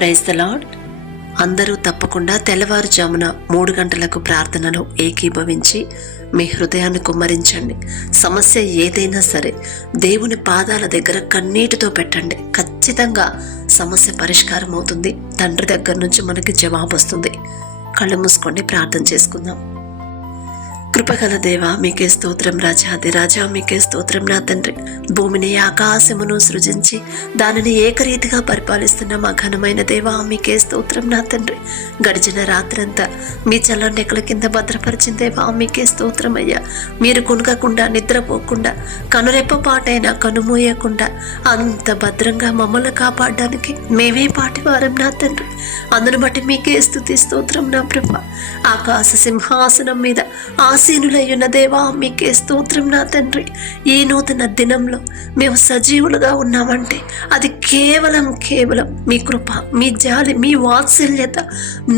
Praise the lord. అందరూ తప్పకుండా తెల్లవారుజామున 3 గంటలకు ప్రార్థనలో ఏకీభవించి మీ హృదయాన్ని కుమ్మరించండి. సమస్య ఏదైనా సరే దేవుని పాదాల దగ్గర కన్నీటితో పెట్టండి. ఖచ్చితంగా సమస్య పరిష్కారం అవుతుంది. తండ్రి దగ్గర నుంచి మనకి జవాబు వస్తుంది. కళ్ళు మూసుకోండి, ప్రార్థన చేసుకుందాం. కృపగల దేవ, మీకే స్తోత్రం. రాజాది రాజా, మీకే స్తోత్రం. నా తండ్రి, భూమిని ఆకాశమును సృజించి దానిని ఏకరీతిగా పరిపాలిస్తున్న మా ఘనమైన దేవ, మీకే స్తోత్రం. నా తండ్రి, గడిచిన రాత్రంతా మీ చల్లనెక్కల కింద భద్రపరిచిన దేవ, మీకే స్తోత్రం అయ్యా. మీరు కునకకుండా, నిద్రపోకుండా, కనురెప్ప పాటైనా కనుమూయకుండా అంత భద్రంగా మమ్మల్ని కాపాడడానికి మేమే పాటివారం నా తండ్రి. అందును బట్టి మీకే స్తుతి స్తోత్రం నా ప్రభ. ఆకాశ సింహాసనం మీద ఆసీనులయ్యున్న దేవా, మీకే స్తోత్రం నా తండ్రి. ఈ నూతన దినంలో మేము సజీవులుగా ఉన్నామంటే అది కేవలం మీ కృప, మీ జాలి, మీ వాత్సల్యత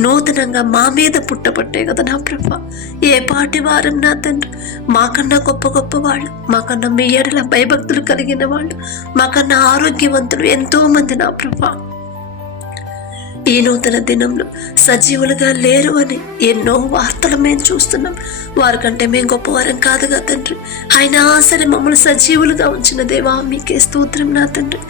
నూతనంగా మా మీద పుట్టబట్టే కదా నా ప్రభ. ఏ పాటి వారం నా తండ్రి, మాకన్నా గొప్ప వాళ్ళు, మాకన్నా మీ ఎడల భయభక్తులు కలిగిన వాళ్ళు, మాకన్నా ఆరోగ్యవంతులు ఎంతో మంది నా ప్రభ ఈ నూతన దినంలో సజీవులుగా లేరు అని ఎన్నో వార్తలు మేము చూస్తున్నాం. వారికంటే మేము గొప్పవారం కాదుగా తండ్రి. అయినా సరే మమ్మల్ని సజీవులుగా ఉంచిన దేవా, మీకే స్తోత్రం నా తండ్రి.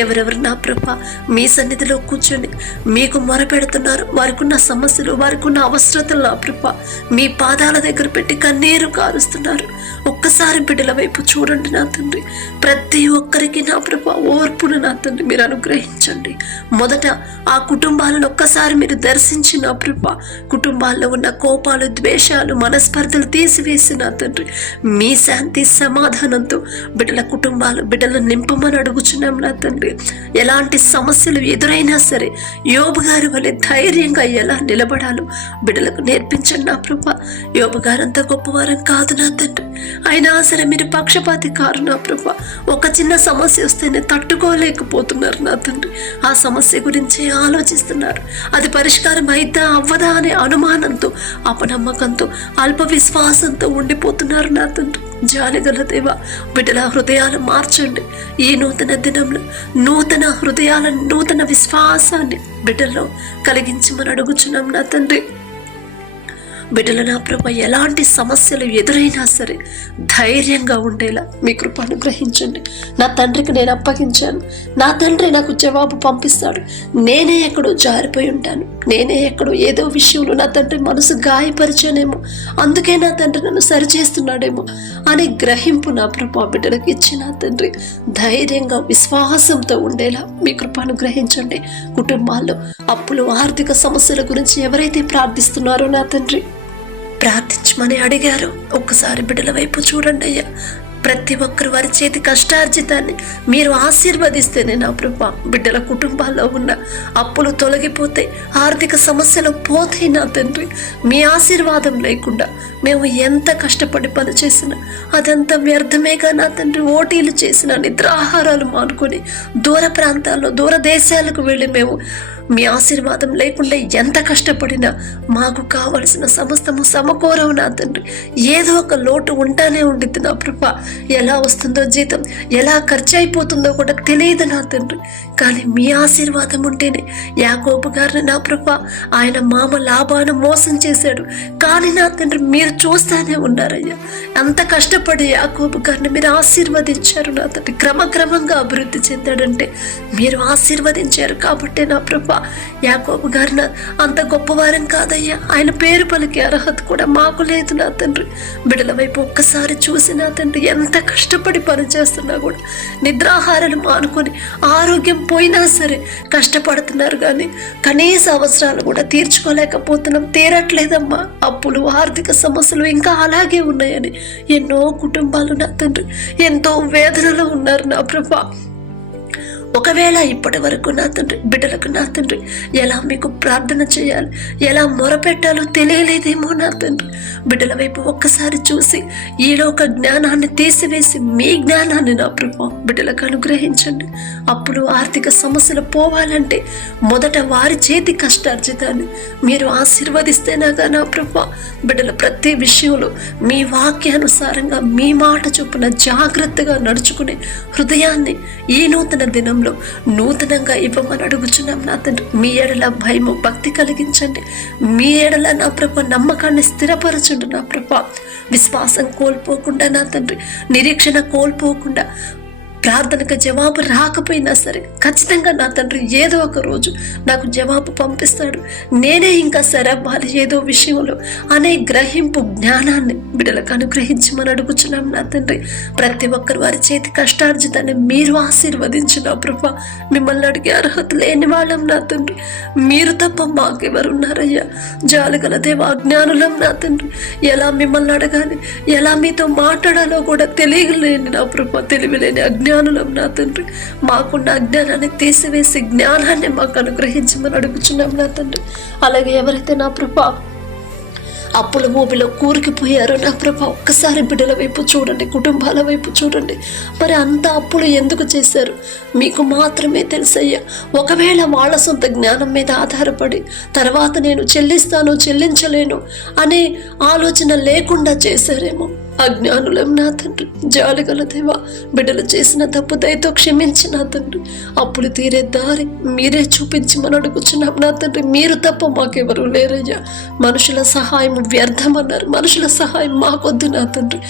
ఎవరెవరు నా ప్రభ మీ సన్నిధిలో కూర్చొని మీకు మొరపెడుతున్నారు, వారికి ఉన్న సమస్యలు, వారికి ఉన్న అవసరతలు నా ప్రభ మీ పాదాల దగ్గర పెట్టి కన్నీరు కారుస్తున్నారు. ఒక్కసారి బిడ్డల వైపు చూడండి నా తండ్రి. ప్రతి ఒక్కరికి నా ప్రభ ఓర్పును నా తండ్రి మీరు అనుగ్రహించండి. మొదట ఆ కుటుంబాలను ఒక్కసారి మీరు దర్శించి నా ప్రభ కుటుంబాల్లో ఉన్న కోపాలు, ద్వేషాలు, మనస్పర్ధలు తీసివేసి నా తండ్రి మీ శాంతి సమాధానంతో బిడ్డల కుటుంబాలు, బిడ్డలను నింపమని అడుగుచున్నాం నా తండ్రి. ఎలాంటి సమస్యలు ఎదురైనా సరే యోబు గారి వలె ధైర్యంగా ఎలా నిలబడాలో బిడ్డలకు నేర్పించండి నా ప్రభ. యోబు గారంత గొప్పవారం కాదు నా తండ్రి, అయినా సరే మీరు పక్షపాతి కారు నా ప్రభ. ఒక చిన్న సమస్య వస్తేనే తట్టుకోలేకపోతున్నారు నా తండ్రి. ఆ సమస్య గురించి ఆలోచిస్తున్నారు, అది పరిష్కారం అయిద్దా అవ్వదా అనే అనుమానంతో, అపనమ్మకంతో, అల్ప విశ్వాసంతో ఉండిపోతున్నారు నా తండ్రి. జాలిగల దేవ, బిడ్డల హృదయాలు మార్చండి. ఈ నూతన దినంలో నూతన హృదయాలను, నూతన విశ్వాసాన్ని బిడ్డల్లో కలిగించమని అడుగుచున్నాం నా తండ్రి. బిడ్డలు నా ప్రభ ఎలాంటి సమస్యలు ఎదురైనా సరే ధైర్యంగా ఉండేలా మీ కృప అనుగ్రహించండి. నా తండ్రికి నేను అప్పగించాను, నా తండ్రి నాకు జవాబు పంపిస్తాడు. నేనే ఎక్కడో జారిపోయి ఉంటాను, నేనే ఎక్కడో ఏదో విషయంలో నా తండ్రి మనసు గాయపరిచానేమో, అందుకే నా తండ్రి నన్ను సరిచేస్తున్నాడేమో అనే గ్రహింపు నా ప్రభ బిడ్డలకు ఇచ్చి నా తండ్రి ధైర్యంగా, విశ్వాసంతో ఉండేలా మీ కృప అనుగ్రహించండి. కుటుంబాల్లో అప్పులు, ఆర్థిక సమస్యల గురించి ఎవరైతే ప్రార్థిస్తున్నారో నా తండ్రి, ప్రార్థించమని అడిగారు, ఒక్కసారి బిడ్డల వైపు చూడండి అయ్యా. ప్రతి ఒక్కరు వారి చేతి కష్టార్జితాన్ని మీరు ఆశీర్వదిస్తేనే నా ప్రభా బిడ్డల కుటుంబాల్లో ఉన్న అప్పులు తొలగిపోతే, ఆర్థిక సమస్యలు పోతాయి నా తండ్రి. మీ ఆశీర్వాదం లేకుండా మేము ఎంత కష్టపడి పని చేసినా అదంతా వ్యర్థమేగా నా తండ్రి. ఓటీలు చేసిన, నిద్రాహారాలు మానుకొని దూర ప్రాంతాల్లో, దూర దేశాలకు వెళ్ళి మేము మీ ఆశీర్వాదం లేకుండా ఎంత కష్టపడినా మాకు కావలసిన సమస్తము సమకూరవు నా తండ్రి. ఏదో ఒక లోటు ఉంటానే ఉండిద్ది నా ప్రభ. ఎలా వస్తుందో జీతం, ఎలా ఖర్చు అయిపోతుందో కూడా తెలియదు నా తండ్రి. కానీ మీ ఆశీర్వాదం ఉంటేనే, యాకోబు గారిని నా ప్రభ ఆయన మామ లాభాను మోసం చేశాడు, కానీ నా తండ్రి మీరు చూస్తానే ఉన్నారయ్యా. అంత కష్టపడి యాకోబు గారిని మీరు ఆశీర్వదించారు నా తండ్రి. క్రమక్రమంగా అభివృద్ధి చెందాడంటే మీరు ఆశీర్వదించారు కాబట్టే నా ప్రభ. యాకోబు గారిన అంత గొప్పవారం కాదయ్యా, ఆయన పేరు పలికే అర్హత కూడా మాకు లేదు నా తండ్రి. బిడ్డల వైపు ఒక్కసారి చూసి నా తండ్రి ఎంత కష్టపడి పనిచేస్తున్నా కూడా నిద్రాహారాలు మానుకొని ఆరోగ్యం పోయినా సరే కష్టపడుతున్నారు, కానీ కనీస అవసరాలు కూడా తీర్చుకోలేకపోతున్నాం, తీరట్లేదమ్మా. అప్పులు, ఆర్థిక సమస్యలు ఇంకా అలాగే ఉన్నాయని ఎన్నో కుటుంబాలు నా తండ్రి ఎంతో వేదనలో ఉన్నారు నా ప్రభా. ఒకవేళ ఇప్పటి వరకు నా తండ్రి బిడ్డలకు నా తండ్రి ఎలా మీకు ప్రార్థన చేయాలి, ఎలా మొరపెట్టాలో తెలియలేదేమో నా తండ్రి. బిడ్డల వైపు ఒక్కసారి చూసి ఈలో ఒక జ్ఞానాన్ని తీసివేసి మీ జ్ఞానాన్ని నా ప్రభు బిడ్డలకు అనుగ్రహించండి. అప్పుడు ఆర్థిక సమస్యలు పోవాలంటే మొదట వారి చేతి కష్టార్జితాన్ని మీరు ఆశీర్వదిస్తేనాగా నా ప్రభు బిడ్డల ప్రతి విషయంలో మీ వాక్యానుసారంగా మీ మాట చొప్పున జాగ్రత్తగా నడుచుకునే హృదయాన్ని ఈ నూతన దినం జీవితంలో నూతనంగా ఇవ్వమని అడుగుచున్నాం నా తండ్రి. మీ ఎడల భయము భక్తి కలిగించండి. మీ ఎడల నా ప్రభ నమ్మకాన్ని స్థిరపరచండి నా ప్రభ. విశ్వాసం కోల్పోకుండా నా తండ్రి, నిరీక్షణ కోల్పోకుండా, ప్రార్థనకు జవాబు రాకపోయినా సరే ఖచ్చితంగా నా తండ్రి ఏదో ఒక రోజు నాకు జవాబు పంపిస్తాడు, నేనే ఇంకా సరవ్వాలి ఏదో విషయంలో అనే గ్రహింపు జ్ఞానాన్ని బిడ్డలకు అనుగ్రహించమని అడుగుచున్నాం నా తండ్రి. ప్రతి ఒక్కరు వారి చేతి కష్టార్జితాన్ని మీరు ఆశీర్వదించిన ప్రభా. మిమ్మల్ని అడిగే అర్హత లేని వాళ్ళం నా తండ్రి, మీరు తప్ప మాకెవరున్నారయ్యా. జాలిగల దేవ, అజ్ఞానులం నా తండ్రి. ఎలా మిమ్మల్ని అడగాలి, ఎలా మీతో మాట్లాడాలో కూడా తెలియలేని నా ప్రభా, తెలివిలేని అజ్ఞానులం నా తండ్రి. మాకున్న అజ్ఞానాన్ని తీసివేసి జ్ఞానాన్ని మాకు అనుగ్రహించమని అడుగుచున్నాం నా తండ్రి. అలాగే ఎవరైతే నా ప్రభా అప్పుల ఊబిలో కూరుకుపోయారో నా ప్రభా, ఒక్కసారి బిడ్డల వైపు చూడండి, కుటుంబాల వైపు చూడండి. మరి అంత అప్పులు ఎందుకు చేశారు మీకు మాత్రమే తెలుసయ్యా. ఒకవేళ వాళ్ళ సొంత జ్ఞానం మీద ఆధారపడి తర్వాత నేను చెల్లిస్తాను చెల్లించలేను అనే ఆలోచన లేకుండా చేశారేమో. అజ్ఞానులం నా తండ్రి. జాలిగల దేవా, బిడ్డలు చేసిన తప్పు దయతో క్షమించి నా తండ్రి. అప్పులు తీరే దారి మీరే చూపించమని అడుగుచున్నాం నా తండ్రి. మీరు తప్ప మాకెవరు లేరయ్యా. మనుషుల సహాయం వ్యర్థమన్నారు, మనుషుల సహాయం మాకొద్దు నా తండ్రి.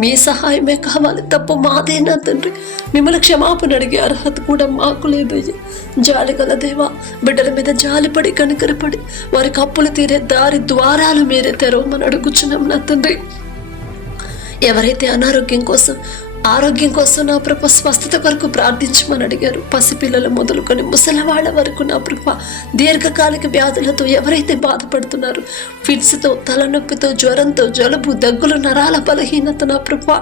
మీ సహాయమే కావాలి, తప్ప మాదే నా తండ్రి. మిమ్మల్ని క్షమాపణ అడిగే అర్హత కూడా మాకు లేదయ్యా. జాలిగల దేవా, బిడ్డల మీద జాలిపడి కనికరపడి వారికి అప్పులు తీరే దారి ద్వారాలు మీరే తెరవమని అడుగుచున్నాం నా తండ్రి. ఎవరైతే ఆరోగ్యం కోసం నా ప్రభ స్వస్థత కొరకు ప్రార్థించమని అడిగారు, పసిపిల్లలు మొదలుకొని ముసలివాళ్ల వరకు నా ప్రభ దీర్ఘకాలిక వ్యాధులతో ఎవరైతే బాధపడుతున్నారు, ఫిట్స్తో, తలనొప్పితో, జ్వరంతో, జలుబు, దగ్గులు, నరాల బలహీనత నా ప్రభ,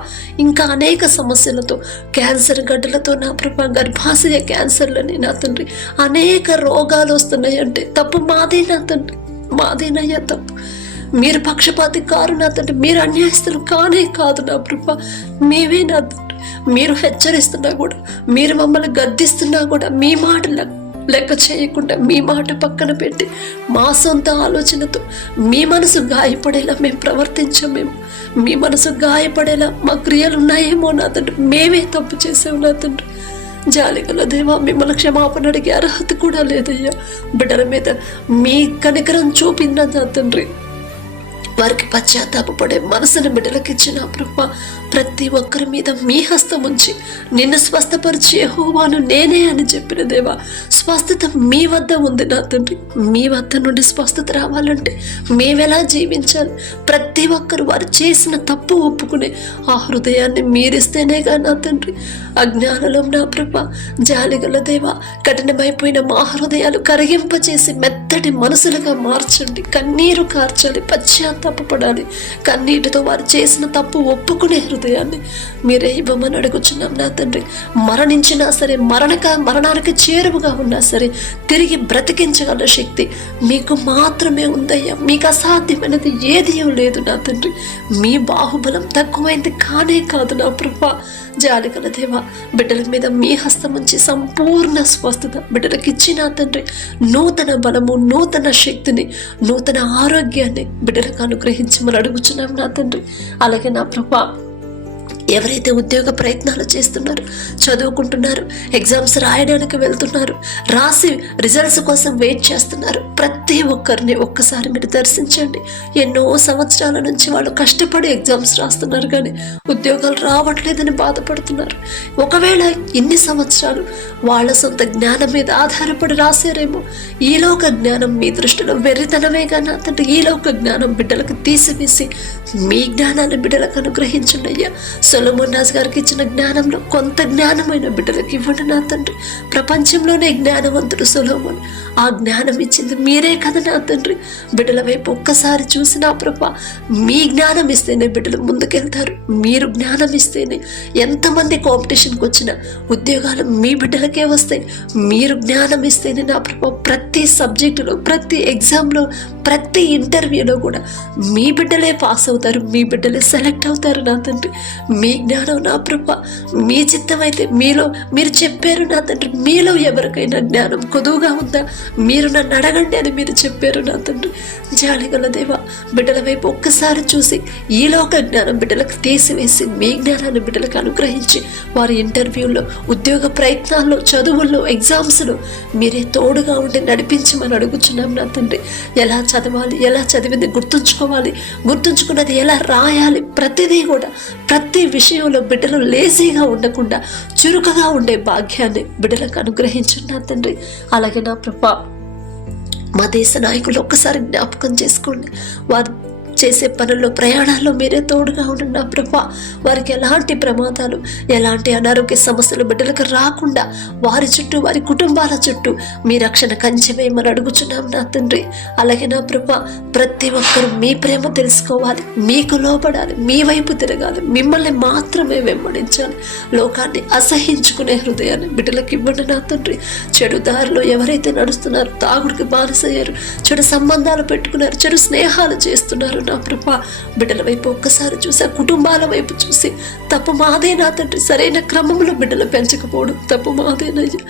ఇంకా అనేక సమస్యలతో, క్యాన్సర్ గడ్డలతో నా ప్రభ, గర్భాశయ క్యాన్సర్లని నా తండ్రి, అనేక రోగాలు వస్తున్నాయంటే తప్పు మాదే నా తండ్రి, మాదేనయ్యా తప్పు. మీరు పక్షపాతి కారు నా తండ్రి, మీరు అన్యాయస్తులు కానే కాదు నా ప్రభ. మేమే నా తండ్రి, మీరు హెచ్చరిస్తున్నా కూడా, మీరు మమ్మల్ని గద్దిస్తున్నా కూడా మీ మాట లెక్క చేయకుండా మీ మాట పక్కన పెట్టి మా సొంత ఆలోచనతో మీ మనసు గాయపడేలా మేము ప్రవర్తించామేమో, మీ మనసు గాయపడేలా మా క్రియలు ఉన్నాయేమో నా తండ్రి. మేమే తప్పు చేసాము నా తండ్రి. జాలిగల దేవా, మిమ్మల్ని క్షమాపణ అడిగే అర్హత కూడా లేదయ్యా. బిడ్డల మీద మీ కనికరం చూపిందా నా తండ్రి. వారికి పశ్చాత్తాపడే మనసును బిడ్డలకిచ్చిన ప్రభా, ప్రతి ఒక్కరి మీద మీ హస్తం ఉంచి నిన్ను స్వస్థపరిచి యెహోవాను నేనే అని చెప్పిన దేవా, స్వస్థత మీ వద్ద ఉంది నా తండ్రి. మీ వద్ద నుండి స్వస్థత రావాలంటే మేమెలా జీవించాలి? ప్రతి ఒక్కరు వారు చేసిన తప్పు ఒప్పుకునే ఆ హృదయాన్ని మీరిస్తేనేగా నా తండ్రి. అజ్ఞానులం నా ప్రభా, జాలిగల దేవా, కఠినమైపోయిన మా హృదయాలు కరిగింపచేసి మెత్తటి మనసులుగా మార్చండి. కన్నీరు కార్చాలి, పశ్చాత్తాపపడాలి. కన్నీటితో వారు చేసిన తప్పు ఒప్పుకునే హృదయాన్ని మీరే ఇవ్వమని అడుగుచున్నాం నా తండ్రి. మరణించినా సరే, మరణానికి చేరువుగా ఉన్నా సరే తిరిగి బ్రతికించగల శక్తి మీకు మాత్రమే ఉందయ్యా. మీకు అసాధ్యమైనది ఏది లేదు నా తండ్రి. మీ బాహుబలం తక్కువైంది కానే కాదు నా ప్రభా. జాలిగల దేవా, బిడ్డల మీద మీ హస్తం ఉంచి సంపూర్ణ స్వస్థత బిడ్డలకు ఇచ్చిన తండ్రి. నూతన బలము, నూతన శక్తిని, నూతన ఆరోగ్యాన్ని బిడ్డలకు అనుగ్రహించమని అడుగుచున్నాం నా తండ్రి. అలాగే నా ప్రభా, ఎవరైతే ఉద్యోగ ప్రయత్నాలు చేస్తున్నారు, చదువుకుంటున్నారు, ఎగ్జామ్స్ రాయడానికి వెళ్తున్నారు, రాసి రిజల్ట్స్ కోసం వెయిట్ చేస్తున్నారు, ప్రతి ఒక్కరిని ఒక్కసారి మీరు దర్శించండి. ఎన్నో సంవత్సరాల నుంచి వాళ్ళు కష్టపడి ఎగ్జామ్స్ రాస్తున్నారు కానీ ఉద్యోగాలు రావట్లేదని బాధపడుతున్నారు. ఒకవేళ ఇన్ని సంవత్సరాలు వాళ్ళ సొంత జ్ఞానం మీద ఆధారపడి రాశారేమో. ఈలోక జ్ఞానం మీ దృష్టిలో వెర్రితనమేగా నా తండ్రి. ఈలోక జ్ఞానం బిడ్డలకు తీసివేసి మీ జ్ఞానాన్ని బిడ్డలకు అనుగ్రహించండి అయ్యా. సొలొమోన్ రాజు గారికి ఇచ్చిన జ్ఞానంలో కొంత జ్ఞానమైన బిడ్డలకు ఇవ్వండి నా తండ్రి. ప్రపంచంలోనే జ్ఞానవంతుడు సొలొమోన్. ఆ జ్ఞానం ఇచ్చింది మీరే కదా నా తండ్రి. బిడ్డల వైపు ఒక్కసారి చూసినా ప్రభా, మీ జ్ఞానం ఇస్తేనే బిడ్డలు ముందుకెళ్తారు. మీరు జ్ఞానం ఇస్తేనే ఎంతమంది కాంపిటీషన్కి వచ్చినా ఉద్యోగాలు మీ బిడ్డలకే వస్తాయి. మీరు జ్ఞానం ఇస్తేనే నా ప్రభా, ప్రతి సబ్జెక్టులో, ప్రతి ఎగ్జామ్లో, ప్రతి ఇంటర్వ్యూలో కూడా మీ బిడ్డలే పాస్ అవుతారు, మీ బిడ్డలే సెలెక్ట్ అవుతారు నా తండ్రి. మీ జ్ఞానం నా ప్రభా, మీ చిత్తమైతే మీలో మీరు చెప్పారు నా తండ్రి, మీలో ఎవరికైనా జ్ఞానం కొదువుగా ఉందా మీరు నన్ను అడగండి అని మీరు చెప్పారు నా తండ్రి. జాలిగల దేవా, బిడ్డల వైపు ఒక్కసారి చూసి ఈ లోక జ్ఞానం బిడ్డలకు తీసివేసి మీ జ్ఞానాన్ని బిడ్డలకు అనుగ్రహించి వారి ఇంటర్వ్యూల్లో, ఉద్యోగ ప్రయత్నాల్లో, చదువుల్లో, ఎగ్జామ్స్లో మీరే తోడుగా ఉండి నడిపించమని అడుగుచున్నాం నా తండ్రి. ఎలా చదవాలి, ఎలా చదివింది గుర్తుంచుకున్నది ఎలా రాయాలి, ప్రతిదీ కూడా ప్రతి విషయంలో బిడ్డలు లేజీగా ఉండకుండా చురుకగా ఉండే భాగ్యాన్ని బిడ్డలకు అనుగ్రహించండి నా తండ్రి. అలాగే నా ప్రభా, మా దేశ నాయకులు ఒక్కసారి జ్ఞాపకం చేసుకోండి. వారు చేసే పనుల్లో, ప్రయాణాల్లో మీరే తోడుగా ఉండండి నా ప్రభా. వారికి ఎలాంటి ప్రమాదాలు, ఎలాంటి అనారోగ్య సమస్యలు బిడ్డలకు రాకుండా వారి చుట్టూ, వారి కుటుంబాల చుట్టూ మీ రక్షణ కంచె వేయమని అడుగుచున్నాం నా తండ్రి. అలాగే నా ప్రభా, ప్రతి ఒక్కరూ మీ ప్రేమ తెలుసుకోవాలి, మీకు లోబడాలి, మీ వైపు తిరగాలి, మిమ్మల్ని మాత్రమే వెంబడించాలి. లోకాన్ని అసహించుకునే హృదయాన్ని బిడ్డలకు ఇవ్వండి నా తండ్రి. చెడు దారిలో ఎవరైతే నడుస్తున్నారో, తాగుడికి బానిసయ్యారు, చెడు సంబంధాలు పెట్టుకున్నారు, చెడు స్నేహాలు చేస్తున్నారు నా ప్రభా, బిడ్డల వైపు ఒక్కసారి చూసి, కుటుంబాల వైపు చూసి, తప్పు మాదే నా తండ్రి, సరైన క్రమంలో బిడ్డలు పెంచకపోవడం తప్పు మాదేనయ్యా.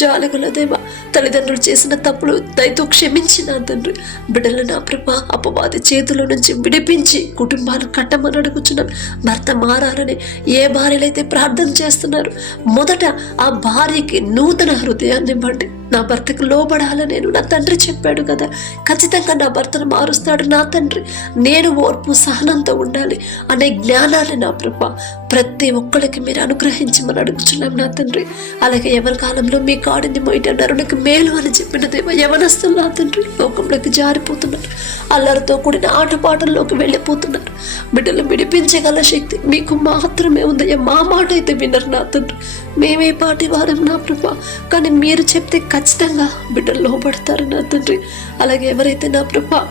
జాలిగల దేవా, తల్లిదండ్రులు చేసిన తప్పులు దయతో క్షమించి నా తండ్రి, బిడ్డలు నా ప్రభా అపవాది చేతుల నుంచి విడిపించి కుటుంబాలు కట్టమని అడుగుచున్నాం. భర్త మారాలని ఏ భార్యలైతే ప్రార్థన చేస్తున్నారు, మొదట ఆ భార్యకి నూతన హృదయాన్ని ఇవ్వండి. నా భర్తకు లోబడాలని నేను, నా తండ్రి చెప్పాడు కదా, ఖచ్చితంగా నా భర్తను మారుస్తాడు నా తండ్రి. నేను ఓర్పు సహనంతో ఉండాలి అనే జ్ఞానాన్ని నా ప్రభా ప్రతి ఒక్కరికి మీరు అనుగ్రహించమని అడుగుచున్నాం నా తండ్రి. అలాగే ఎవరి కాలంలో మీ కాడిని మోయట నరునికి మేలు అని చెప్పిన దేవ, యవనస్తులు నా తండ్రి లోకంలోకి జారిపోతున్నారు, అల్లరితో కూడిన ఆటపాటల్లోకి వెళ్ళిపోతున్నారు. బిడ్డలు విడిపించగల శక్తి మీకు మాత్రమే ఉందయ్యా. మా మాట అయితే వినరు నా తండ్రి, మేమే పాటి వారం నా ప్రభా, కానీ మీరు చెప్తే ఖచ్చితంగా బిడ్డలు లోబడతారు నా తండ్రి. అలాగే ఎవరైతే నా ప్రభా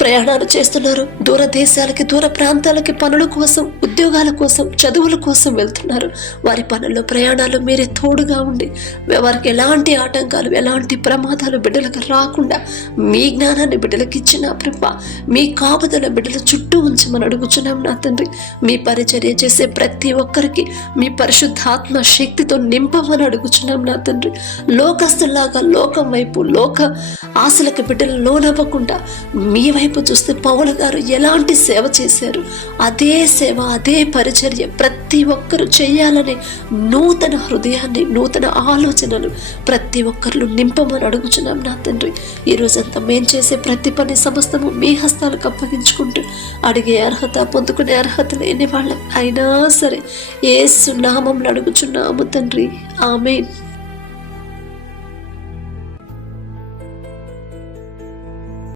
ప్రయాణాలు చేస్తున్నారు, దూర దేశాలకి, దూర ప్రాంతాలకి, పనుల కోసం, ఉద్యోగాల కోసం, చదువుల కోసం వెళ్తున్నారు, వారి పనుల్లో, ప్రయాణాలు మీరే తోడుగా ఉండి వారికి ఎలాంటి ఆటంకాలు, ఎలాంటి ప్రమాదాలు బిడ్డలకు రాకుండా మీ జ్ఞానాన్ని బిడ్డలకు ఇచ్చిన ప్రభా, మీ కాపుదల బిడ్డల చుట్టూ ఉంచమని అడుగుచున్నాం నా తండ్రి. మీ పరిచర్య చేసే ప్రతి ఒక్కరికి మీ పరిశుద్ధాత్మ శక్తితో నింపమని అడుగుచున్నాం నా తండ్రి. లోకస్తుల్లాగా లోకం వైపు, లోక ఆశలకు బిడ్డలు లోనవ్వకుండా మీ వైపు చూస్తే పౌలు గారు ఎలాంటి సేవ చేశారు, అదే సేవ, అదే పరిచర్య ప్రతి ఒక్కరు చేయాలనే నూతన హృదయాన్ని, నూతన ఆలోచనలు ప్రతి ఒక్కరు నింపమని అడుగుచున్నాం నా తండ్రి. ఈ రోజంతా మేం చేసే ప్రతి పని సమస్తము మీ హస్తాలకు అప్పగించుకుంటూ అడిగే అర్హత, పొందుకునే అర్హత లేని వాళ్ళం అయినా సరే యేసు నామములో అడుగుచున్నాము తండ్రి. ఆమేన్.